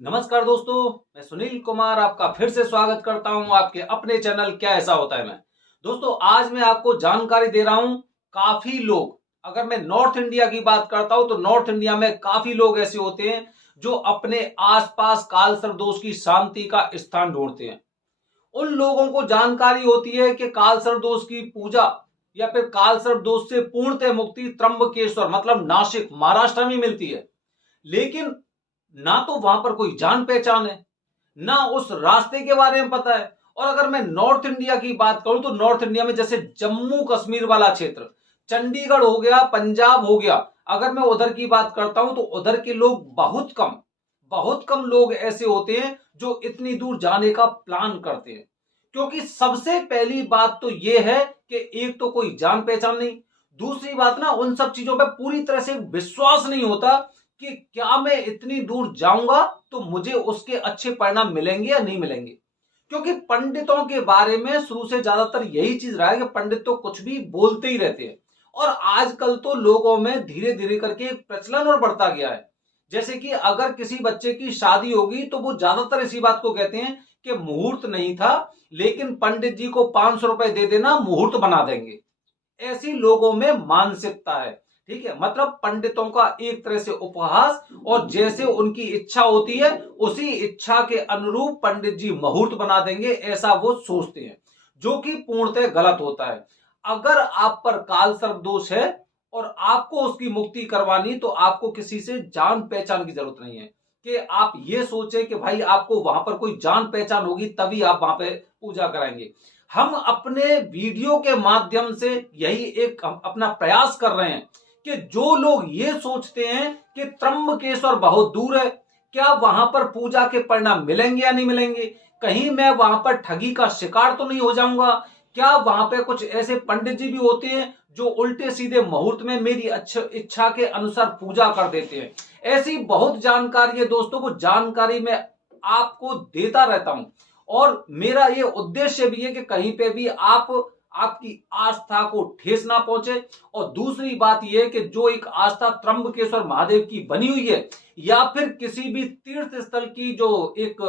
नमस्कार दोस्तों, मैं सुनील कुमार आपका फिर से स्वागत करता हूं आपके अपने चैनल क्या ऐसा होता है में। दोस्तों, आज मैं आपको जानकारी दे रहा हूं। काफी लोग, अगर मैं नॉर्थ इंडिया की बात करता हूं तो नॉर्थ इंडिया में काफी लोग ऐसे होते हैं जो अपने आसपास कालसर्प दोष की शांति का स्थान ढूंढते हैं। उन लोगों को जानकारी होती है कि कालसर्प दोष की पूजा या फिर कालसर्प दोष से पूर्णतः मुक्ति त्र्यंबकेश्वर मतलब नासिक महाराष्ट्र में मिलती है। लेकिन ना तो वहां पर कोई जान पहचान है, ना उस रास्ते के बारे में पता है। और अगर मैं नॉर्थ इंडिया की बात करूं तो नॉर्थ इंडिया में जैसे जम्मू कश्मीर वाला क्षेत्र, चंडीगढ़ हो गया, पंजाब हो गया, अगर मैं उधर की बात करता हूं तो उधर के लोग बहुत कम लोग ऐसे होते हैं जो इतनी दूर जाने का प्लान करते हैं। क्योंकि सबसे पहली बात तो यह है कि एक तो कोई जान पहचान नहीं, दूसरी बात ना उन सब चीजों पर पूरी तरह से विश्वास नहीं होता कि क्या मैं इतनी दूर जाऊंगा तो मुझे उसके अच्छे परिणाम मिलेंगे या नहीं मिलेंगे। क्योंकि पंडितों के बारे में शुरू से ज्यादातर यही चीज रहा है कि पंडित तो कुछ भी बोलते ही रहते हैं। और आजकल तो लोगों में धीरे धीरे करके एक प्रचलन और बढ़ता गया है। जैसे कि अगर किसी बच्चे की शादी होगी तो वो ज्यादातर इसी बात को कहते हैं कि मुहूर्त नहीं था, लेकिन पंडित जी को 500 रुपए दे देना, मुहूर्त बना देंगे। ऐसी लोगों में मानसिकता है। ठीक है, मतलब पंडितों का एक तरह से उपहास, और जैसे उनकी इच्छा होती है उसी इच्छा के अनुरूप पंडित जी मुहूर्त बना देंगे, ऐसा वो सोचते हैं, जो कि पूर्णतः गलत होता है। अगर आप पर काल सर्प दोष है और आपको उसकी मुक्ति करवानी, तो आपको किसी से जान पहचान की जरूरत नहीं है कि आप ये सोचे कि भाई आपको वहां पर कोई जान पहचान होगी तभी आप वहां पे पूजा कराएंगे। हम अपने वीडियो के माध्यम से यही एक अपना प्रयास कर रहे हैं कि जो लोग ये सोचते हैं कि त्र्यंबकेश्वर बहुत दूर है, क्या वहां पर पूजा के परिणाम मिलेंगे या नहीं मिलेंगे, कहीं मैं वहां पर ठगी का शिकार तो नहीं हो जाऊंगा, क्या वहां पे कुछ ऐसे पंडित जी भी होते हैं जो उल्टे सीधे मुहूर्त में मेरी इच्छा के अनुसार पूजा कर देते हैं। ऐसी बहुत जानकारी है दोस्तों, वो जानकारी मैं आपको देता रहता हूं। और मेरा ये उद्देश्य भी है कि कहीं पे भी आपकी आस्था को ठेस ना पहुंचे। और दूसरी बात यह कि जो एक आस्था त्र्यंबकेश्वर महादेव की बनी हुई है, या फिर किसी भी तीर्थ स्थल की जो एक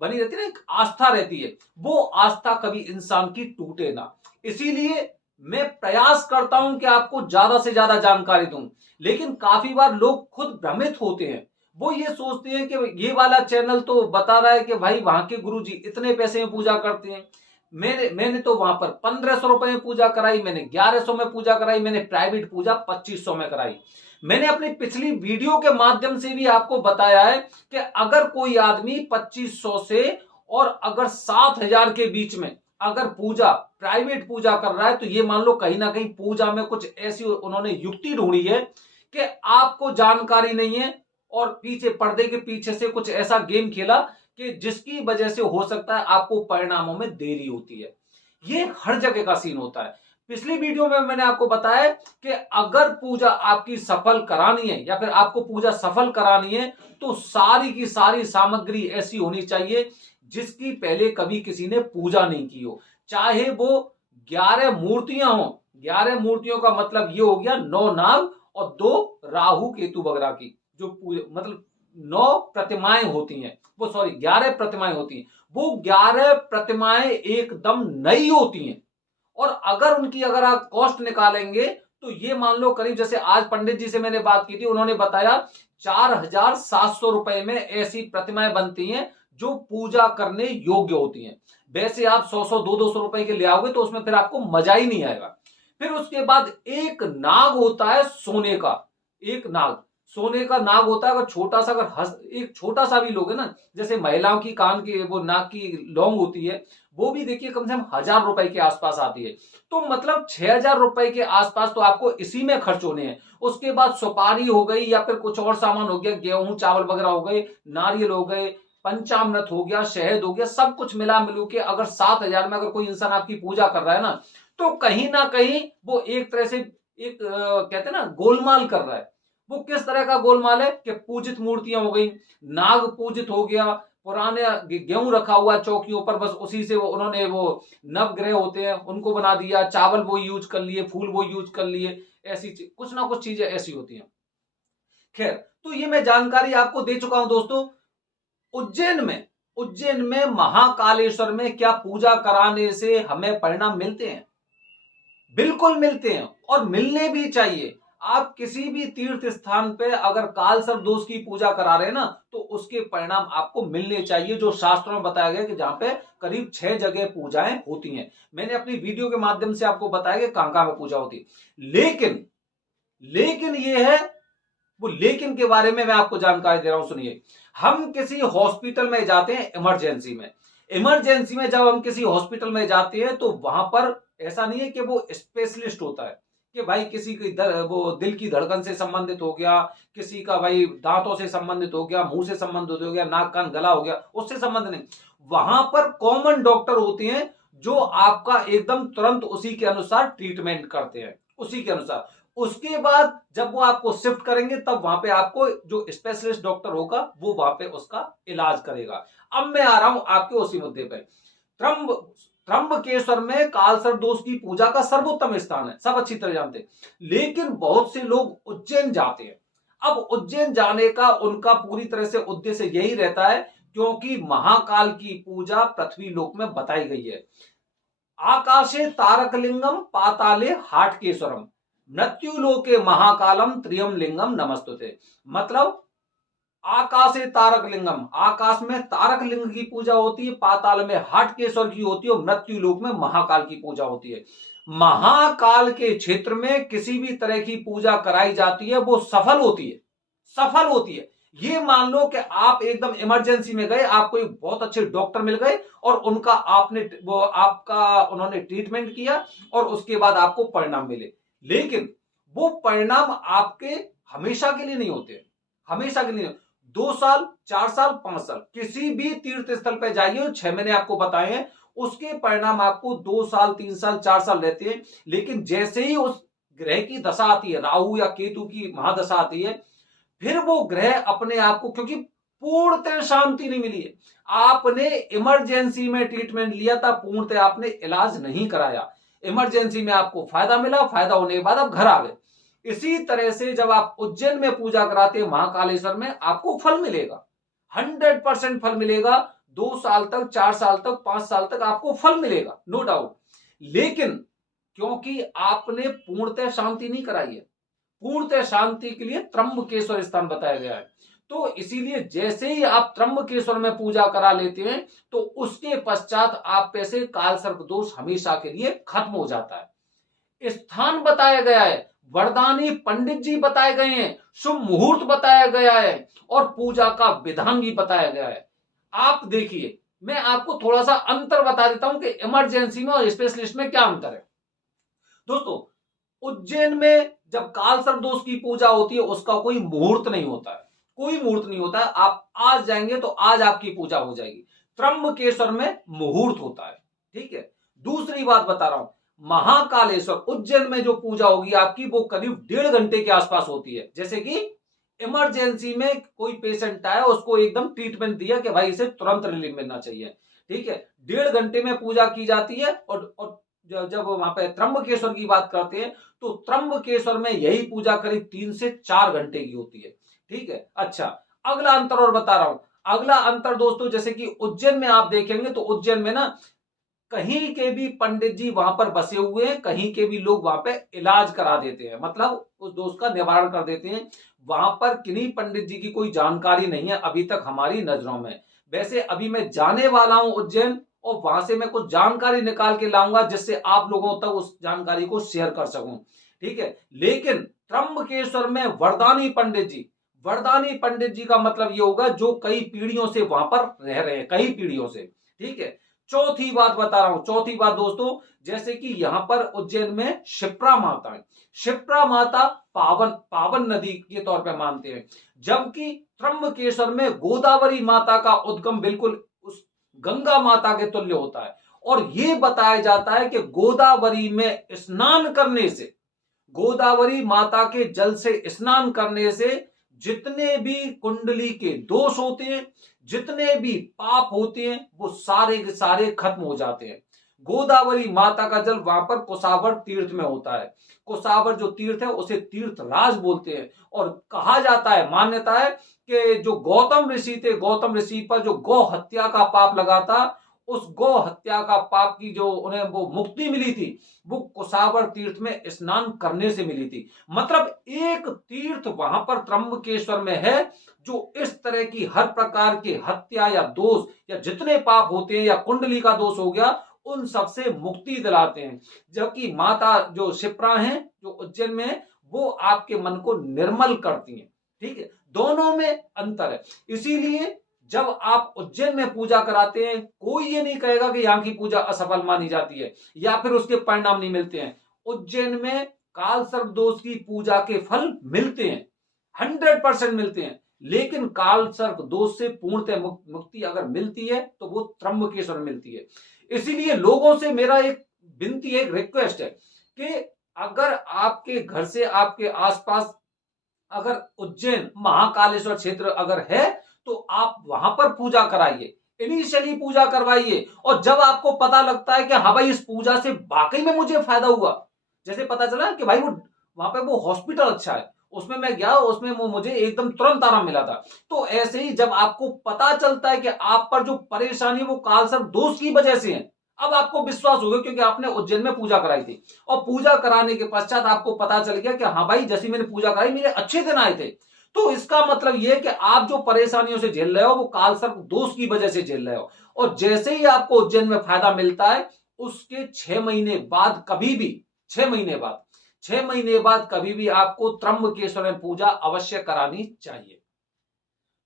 बनी रहती है ना, एक आस्था रहती है, वो आस्था कभी इंसान की टूटे ना। इसीलिए मैं प्रयास करता हूं कि आपको ज्यादा से ज्यादा जानकारी दूं। लेकिन काफी बार लोग खुद भ्रमित होते हैं। वो ये सोचते हैं कि ये वाला चैनल तो बता रहा है कि भाई वहां के गुरुजी इतने पैसे में पूजा करते हैं, मैंने तो वहां पर 1500 रुपए में पूजा कराई, मैंने 1100 में पूजा कराई, मैंने प्राइवेट पूजा 2500 में कराई। मैंने अपनी पिछली वीडियो के माध्यम से भी आपको बताया है कि अगर कोई आदमी 2500 से और अगर 7000 के बीच में अगर पूजा प्राइवेट पूजा कर रहा है, तो ये मान लो कहीं ना कहीं पूजा में कुछ ऐसी उन्होंने युक्ति ढूंढी है कि आपको जानकारी नहीं है, और पीछे पर्दे के पीछे से कुछ ऐसा गेम खेला कि जिसकी वजह से हो सकता है आपको परिणामों में देरी होती है। ये हर जगह का सीन होता है। पिछली वीडियो में मैंने आपको बताया कि अगर पूजा आपकी सफल करानी है या फिर आपको पूजा सफल करानी है, तो सारी की सारी सामग्री ऐसी होनी चाहिए जिसकी पहले कभी किसी ने पूजा नहीं की हो। चाहे वो 11 मूर्तियां हो, 11 मूर्तियों का मतलब ये हो गया 9 नाग और 2 राहु केतु वगैरह की जो मतलब 9 प्रतिमाएं होती हैं, वो सॉरी 11 प्रतिमाएं होती हैं, वो 11 प्रतिमाएं एकदम नई होती हैं। और अगर आप कॉस्ट निकालेंगे तो ये मान लो करीब, जैसे आज पंडित जी से मैंने बात की थी, उन्होंने बताया 4700 रुपए में ऐसी प्रतिमाएं बनती हैं जो पूजा करने योग्य होती हैं। वैसे आप 100 200 रुपए के ले आओगे तो उसमें फिर आपको मजा ही नहीं आएगा। फिर उसके बाद एक नाग होता है सोने का, एक नाग सोने का नाग होता है। अगर छोटा सा, एक छोटा सा भी लोग है ना, जैसे महिलाओं की कान की वो नाक की लौंग होती है, वो भी देखिए कम से कम 1000 रुपए के आसपास आती है। तो मतलब 6000 रुपए के आसपास तो आपको इसी में खर्च होने हैं। उसके बाद सुपारी हो गई या फिर कुछ और सामान हो गया, गेहूं चावल वगैरह हो गए, नारियल हो गए, पंचामृत हो गया, शहद हो गया, सब कुछ मिला मिलू के अगर 7000 में अगर कोई इंसान आपकी पूजा कर रहा है ना, तो कहीं ना कहीं वो एक तरह से एक कहते हैं ना गोलमाल कर रहा है। वो किस तरह का गोलमाल है कि पूजित मूर्तियां हो गई, नाग पूजित हो गया, पुराने गेहूं रखा हुआ चौकियों पर, बस उसी से उन्होंने वो नवग्रह होते हैं उनको बना दिया, चावल वो यूज कर लिए, फूल वो यूज कर लिए, ऐसी कुछ ना कुछ चीजें ऐसी होती हैं। खैर, तो ये मैं जानकारी आपको दे चुका हूं दोस्तों। उज्जैन में महाकालेश्वर में क्या पूजा कराने से हमें परिणाम मिलते हैं? बिल्कुल मिलते हैं और मिलने भी चाहिए। आप किसी भी तीर्थ स्थान पे अगर कालसर्प दोष की पूजा करा रहे हैं ना, तो उसके परिणाम आपको मिलने चाहिए, जो शास्त्रों में बताया गया कि जहां पे करीब 6 जगह पूजाएं होती हैं। मैंने अपनी वीडियो के माध्यम से आपको बताया कि कहां कहां में पूजा होती है। लेकिन ये है, वो लेकिन के बारे में मैं आपको जानकारी दे रहा हूं, सुनिए। हम किसी हॉस्पिटल में जाते हैं इमरजेंसी में जब हम किसी हॉस्पिटल में जाते हैं तो वहां पर ऐसा नहीं है कि वो स्पेशलिस्ट होता है कि भाई किसी की वो दिल की धड़कन से संबंधित हो गया, किसी का भाई दांतों से संबंधित हो गया, मुंह से संबंधित हो गया, नाक कान गला हो गया, उससे संबंध नहीं। वहां पर कॉमन डॉक्टर होते हैं जो आपका एकदम तुरंत उसी के अनुसार ट्रीटमेंट करते हैं, उसी के अनुसार। उसके बाद जब वो आपको शिफ्ट करेंगे तब वहां पे आपको जो स्पेशलिस्ट डॉक्टर होगा वो वहां पे उसका इलाज करेगा। अब मैं आ रहा हूं आपके उसी मुद्दे पे। त्र्यंबकेश्वर में कालसर्प दोष की पूजा का सर्वोत्तम स्थान है, सब अच्छी तरह जानते हैं। लेकिन बहुत से लोग उज्जैन जाते हैं। अब उज्जैन जाने का उनका पूरी तरह से उद्देश्य यही रहता है क्योंकि महाकाल की पूजा पृथ्वी लोक में बताई गई है। आकाशे तारकलिंगम पाताले हाटकेश्वरम मृत्युलोके महाकालम त्रियम लिंगम नमस्तुते। मतलब आकाशे तारक लिंगम, आकाश में तारक लिंग की पूजा होती है, पाताल में हाटकेश्वर की होती है और मृत्यु लोक में महाकाल की पूजा होती है। महाकाल के क्षेत्र में किसी भी तरह की पूजा कराई जाती है वो सफल होती है। ये मान लो कि आप एकदम इमरजेंसी में गए, आपको एक बहुत अच्छे डॉक्टर मिल गए और उन्होंने ट्रीटमेंट किया और उसके बाद आपको परिणाम मिले। लेकिन वो परिणाम आपके हमेशा के लिए नहीं होते, हमेशा के लिए। 2 साल, 4 साल, 5 साल, किसी भी तीर्थ स्थल पर जाइए, 6 महीने आपको बताए हैं, उसके परिणाम आपको 2 साल, 3 साल, 4 साल रहते हैं। लेकिन जैसे ही उस ग्रह की दशा आती है, राहु या केतु की महादशा आती है, फिर वो ग्रह अपने आप को, क्योंकि पूर्णतः शांति नहीं मिली है, आपने इमरजेंसी में ट्रीटमेंट लिया था, पूर्णतः आपने इलाज नहीं कराया, इमरजेंसी में आपको फायदा मिला, फायदा होने के बाद आप घर आ गए। इसी तरह से जब आप उज्जैन में पूजा कराते हैं महाकालेश्वर में, आपको फल मिलेगा, 100% फल मिलेगा। 2 साल तक, 4 साल तक, 5 साल तक आपको फल मिलेगा, नो डाउट। लेकिन क्योंकि आपने पूर्णतः शांति नहीं कराई है, पूर्णतः शांति के लिए त्र्यंबकेश्वर स्थान बताया गया है। तो इसीलिए जैसे ही आप त्र्यंबकेश्वर में पूजा करा लेते हैं तो उसके पश्चात आप पे से कालसर्प दोष हमेशा के लिए खत्म हो जाता है। स्थान बताया गया है, वरदानी पंडित जी बताए गए हैं, शुभ मुहूर्त बताया गया है और पूजा का विधान भी बताया गया है। आप देखिए, मैं आपको थोड़ा सा अंतर बता देता हूं कि इमरजेंसी में और स्पेशलिस्ट में क्या अंतर है। दोस्तों, उज्जैन में जब कालसर्प दोष की पूजा होती है उसका कोई मुहूर्त नहीं होता है, कोई मुहूर्त नहीं होता है। आप आज जाएंगे तो आज आपकी पूजा हो जाएगी। त्र्यंबकेश्वर में मुहूर्त होता है, ठीक है। दूसरी बात बता रहा हूं, महाकालेश्वर उज्जैन में जो पूजा होगी आपकी, वो करीब 1.5 घंटे के आसपास होती है। जैसे कि इमरजेंसी में कोई पेशेंट आया, उसको एकदम ट्रीटमेंट दिया कि भाई इसे तुरंत रिलीफ मिलना चाहिए, ठीक है, 1.5 घंटे में पूजा की जाती है। और जब वहां पे त्र्यंबकेश्वर की बात करते हैं तो त्र्यंबकेश्वर में यही पूजा करीब 3 से 4 घंटे की होती है, ठीक है। अच्छा, अगला अंतर और बता रहा हूं। अगला अंतर दोस्तों, जैसे कि उज्जैन में आप देखेंगे तो उज्जैन में ना कहीं के भी पंडित जी वहां पर बसे हुए हैं, कहीं के भी लोग वहां पे इलाज करा देते हैं, मतलब उस दोष का निवारण कर देते हैं। वहां पर किन्हीं पंडित जी की कोई जानकारी नहीं है अभी तक हमारी नजरों में। वैसे अभी मैं जाने वाला हूं उज्जैन और वहां से मैं कुछ जानकारी निकाल के लाऊंगा जिससे आप लोगों तक उस जानकारी को शेयर कर सकूं, ठीक है। लेकिन त्र्यंबकेश्वर में वरदानी पंडित जी का मतलब ये होगा जो कई पीढ़ियों से वहां पर रह रहे हैं, कई पीढ़ियों से, ठीक है। चौथी बात बता रहा हूं, चौथी बात दोस्तों, जैसे कि यहां पर उज्जैन में शिप्रा माता है, शिप्रा माता पावन नदी के तौर पे मानते हैं। जबकि त्र्यंबकेश्वर में गोदावरी माता का उद्गम बिल्कुल उस गंगा माता के तुल्य होता है। और यह बताया जाता है कि गोदावरी में स्नान करने से, गोदावरी माता के जल से स्नान करने से जितने भी कुंडली के दोष होते हैं, जितने भी पाप होते हैं, वो सारे के सारे खत्म हो जाते हैं। गोदावरी माता का जल वहां पर कुशावर तीर्थ में होता है। कुशावर जो तीर्थ है उसे तीर्थराज बोलते हैं। और कहा जाता है, मान्यता है कि जो गौतम ऋषि थे, गौतम ऋषि पर जो गौ हत्या का पाप लगा था, उस गौ हत्या का पाप की जो उन्हें वो मुक्ति मिली थी, वो कुशावर तीर्थ में स्नान करने से मिली थी। मतलब एक तीर्थ वहां पर त्र्यंबकेश्वर में है जो इस तरह की हर प्रकार के हत्या या दोष या जितने पाप होते हैं या कुंडली का दोष हो गया, उन सबसे मुक्ति दिलाते हैं। जबकि माता जो शिप्रा हैं जो उज्जैन में है, वो आपके मन को निर्मल करती हैं। ठीक है, दोनों में अंतर है। इसीलिए जब आप उज्जैन में पूजा कराते हैं, कोई ये नहीं कहेगा कि यहां की पूजा असफल मानी जाती है या फिर उसके परिणाम नहीं मिलते हैं। उज्जैन में काल सर्प दोष की पूजा के फल मिलते हैं, 100% मिलते हैं। लेकिन काल सर्प दोष से पूर्णतः मुक्ति अगर मिलती है तो वो त्र्यंबकेश्वर मिलती है। इसीलिए लोगों से मेरा एक विनती है, एक रिक्वेस्ट है कि अगर आपके घर से आपके आसपास अगर उज्जैन महाकालेश्वर क्षेत्र अगर है तो आप वहां पर पूजा कराइए, इनिशियली पूजा करवाइए। और जब आपको पता लगता है कि हाँ भाई इस पूजा से वाकई में मुझे फायदा हुआ, जैसे पता चला कि भाई वो वहां पे वो हॉस्पिटल अच्छा है, उसमें मैं गया, उसमें वो मुझे एकदम तुरंत आराम मिला था। तो ऐसे ही जब आपको पता चलता है कि आप पर जो परेशानी वो कालसर्प दोष की वजह से है, अब आपको विश्वास होगा क्योंकि आपने उज्जैन में पूजा कराई थी और पूजा कराने के पश्चात आपको पता चल गया कि हाँ भाई जैसी मैंने पूजा कराई मेरे अच्छे दिन आए थे। तो इसका मतलब यह है कि आप जो परेशानियों से झेल रहे हो वो कालसर्प दोष की वजह से झेल रहे हो। और जैसे ही आपको उज्जैन में फायदा मिलता है, उसके 6 महीने बाद कभी भी 6 महीने बाद कभी भी आपको त्र्यंबकेश्वर में पूजा अवश्य करानी चाहिए।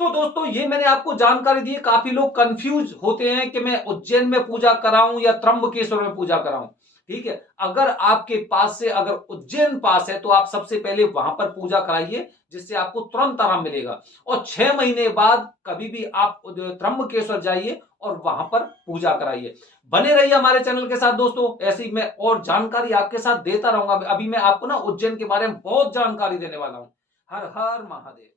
तो दोस्तों ये मैंने आपको जानकारी दी है। काफी लोग कंफ्यूज होते हैं कि मैं उज्जैन में पूजा कराऊं या त्र्यंबकेश्वर में पूजा कराऊं। ठीक है, अगर आपके पास से अगर उज्जैन पास है तो आप सबसे पहले वहां पर पूजा कराइए, जिससे आपको तुरंत आराम मिलेगा। और 6 महीने बाद कभी भी आप त्र्यंबकेश्वर जाइए और वहां पर पूजा कराइए। बने रहिए हमारे चैनल के साथ दोस्तों, ऐसी मैं और जानकारी आपके साथ देता रहूंगा। अभी मैं आपको ना उज्जैन के बारे में बहुत जानकारी देने वाला हूं। हर हर महादेव।